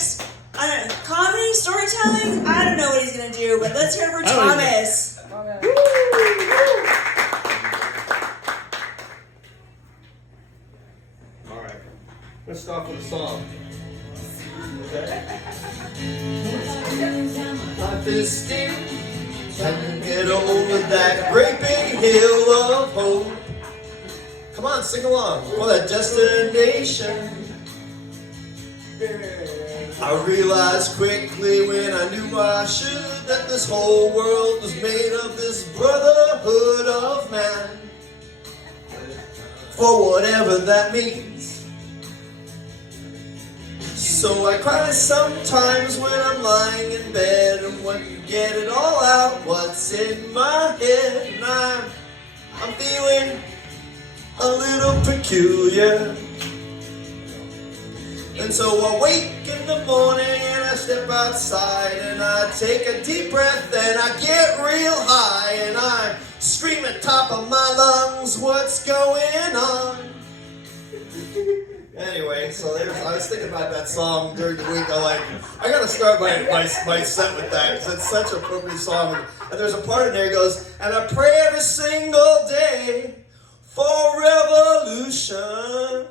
next, comedy, storytelling, I don't know what he's going to do, but let's hear it for Thomas. All right, let's start with a song. Life is steep, trying to get over that great big hill of hope. Come on, sing along for that destination. I realized quickly when I knew I should that this whole world was made of this brotherhood of man. For whatever that means. So I cry sometimes when I'm lying in bed, and when you get it all out, what's in my head, and I'm feeling a little peculiar. And so I wake in the morning and I step outside and I take a deep breath and I get real high and I scream at top of my lungs, what's going on? Anyway, so I was thinking about that song during the week. I gotta start my set with that because it's such an appropriate song. And there's a part in there that goes, and I pray every single day for revolution.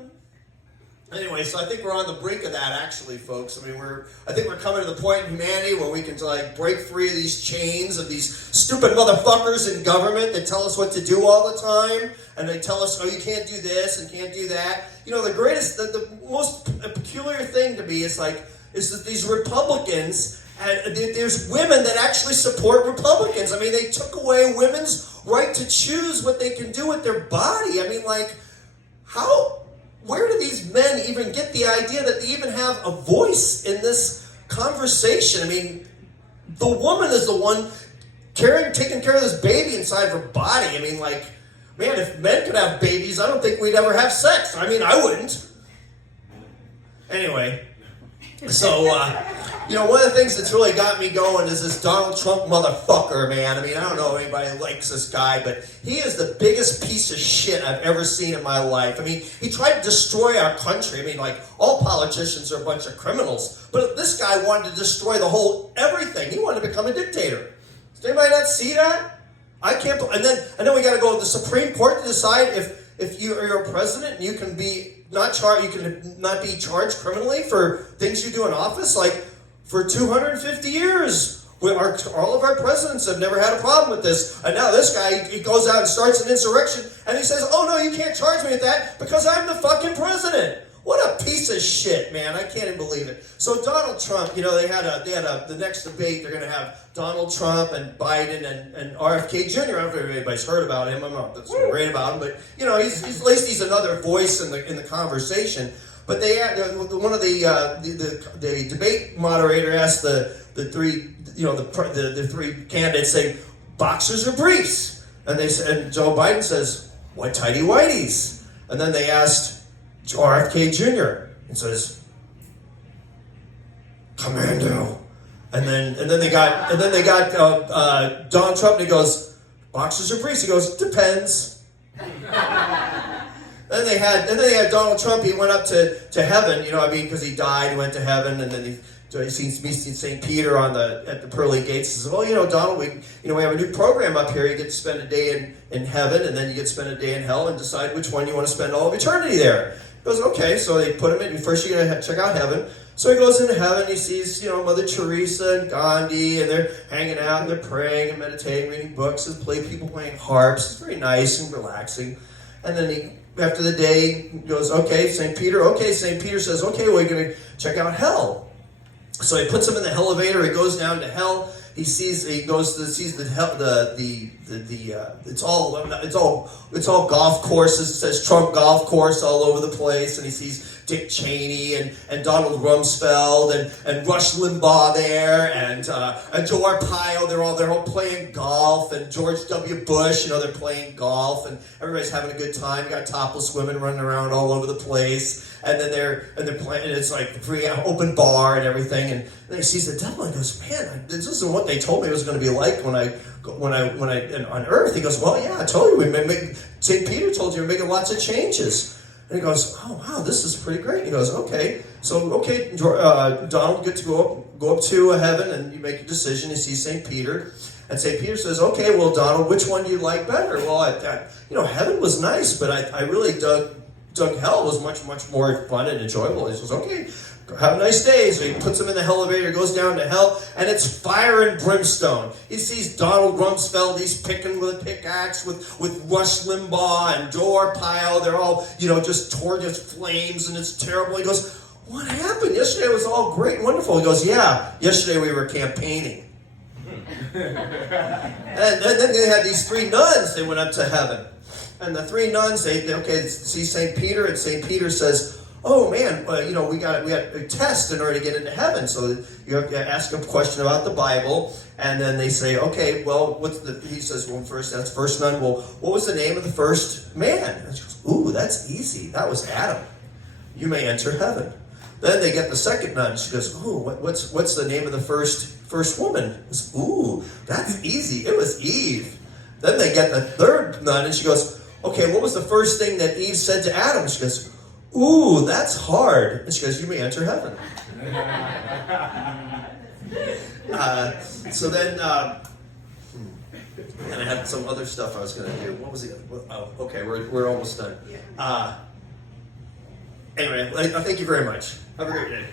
Anyway, so I think we're on the brink of that, actually, folks. I mean, I think we're coming to the point in humanity where we can break free of these chains of these stupid motherfuckers in government that tell us what to do all the time, and they tell us, oh, you can't do this and can't do that. You know, the most peculiar thing to me is that these Republicans, and there's women that actually support Republicans. I mean, they took away women's right to choose what they can do with their body. I mean, where do these men even get the idea that they even have a voice in this conversation? I mean, the woman is the one taking care of this baby inside her body. I mean, man, if men could have babies, I don't think we'd ever have sex. I mean, I wouldn't. Anyway, so, one of the things that's really got me going is this Donald Trump motherfucker, man. I mean, I don't know if anybody likes this guy, but he is the biggest piece of shit I've ever seen in my life. I mean, he tried to destroy our country. I mean, all politicians are a bunch of criminals, but this guy wanted to destroy the whole everything. He wanted to become a dictator. Does anybody not see that? I can't. And then we got to go to the Supreme Court to decide if you're a president and you can be not be charged criminally for things you do in office. For 250 years, all of our presidents have never had a problem with this. And now this guy, he goes out and starts an insurrection, and he says, oh no, you can't charge me with that because I'm the fucking president. What a piece of shit, man. I can't even believe it. So Donald Trump, they had the next debate, they're going to have Donald Trump and Biden and RFK Jr. I don't know if anybody's heard about him. I'm not so great about him, but, he's at least he's another voice in the conversation. But they had one of the debate moderator asked the three candidates, say, boxers or briefs, and Joe Biden says, what tighty whities? And then they asked RFK Jr. and says, Commando. And then they got Donald Trump, and he goes, boxers or briefs? He goes, depends. Then they had Donald Trump. He went up to heaven, because he died, went to heaven, and then he sees St. Peter at the pearly gates. He says, "Oh, Donald, we have a new program up here. You get to spend a day in heaven, and then you get to spend a day in hell, and decide which one you want to spend all of eternity there." He goes, "Okay." So they put him in. First, you're gonna check out heaven. So he goes into heaven. He sees, Mother Teresa and Gandhi, and they're hanging out and they're praying and meditating, reading books, and people playing harps. It's very nice and relaxing. And then after the day, he goes, okay, St. Peter. Okay, St. Peter says, okay, well, you're going to check out hell. So he puts him in the elevator. He goes down to hell. He sees the hell. It's all golf courses. It says Trump golf course all over the place, and he sees Dick Cheney and Donald Rumsfeld and Rush Limbaugh there and Joe Arpaio. They're all playing golf, and George W. Bush. They're playing golf, and everybody's having a good time. You got topless women running around all over the place, and then they're playing. And it's like free open bar and everything. And then he sees the devil and goes, "Man, this isn't what they told me it was going to be like when I on Earth." He goes, "Well, yeah, I told you. St. Peter told you we're making lots of changes." And he goes, oh, wow, this is pretty great. And he goes, okay. So, okay, Donald, get to go up to heaven, and you make a decision. You see St. Peter. And St. Peter says, okay, well, Donald, which one do you like better? Well, heaven was nice, but I really dug hell. It was much, much more fun and enjoyable. He says, okay, have a nice day. So he puts him in the elevator, goes down to hell, and it's fire and brimstone. He sees Donald Rumsfeld, he's picking with a pickaxe with Rush Limbaugh and Joe Arpaio. They're all, just torn as flames, and it's terrible. He goes, what happened? Yesterday it was all great and wonderful. He goes, yeah, yesterday we were campaigning. And then they had these 3 nuns. They went up to heaven. And the 3 nuns, they see St. Peter, and St. Peter says, oh man, we had a test in order to get into heaven. So you have to ask a question about the Bible, and then they say, okay, well, he says, well, first nun, well, what was the name of the first man? And she goes, ooh, that's easy. That was Adam. You may enter heaven. Then they get the second nun. She goes, ooh, what's the name of the first woman? Goes, ooh, that's easy. It was Eve. Then they get the third nun, and she goes, okay, what was the first thing that Eve said to Adam? She goes, ooh, that's hard. And she goes, you may enter heaven. So then, and I had some other stuff I was going to do. What was it? Oh, okay, we're almost done. Anyway, thank you very much. Have a great day.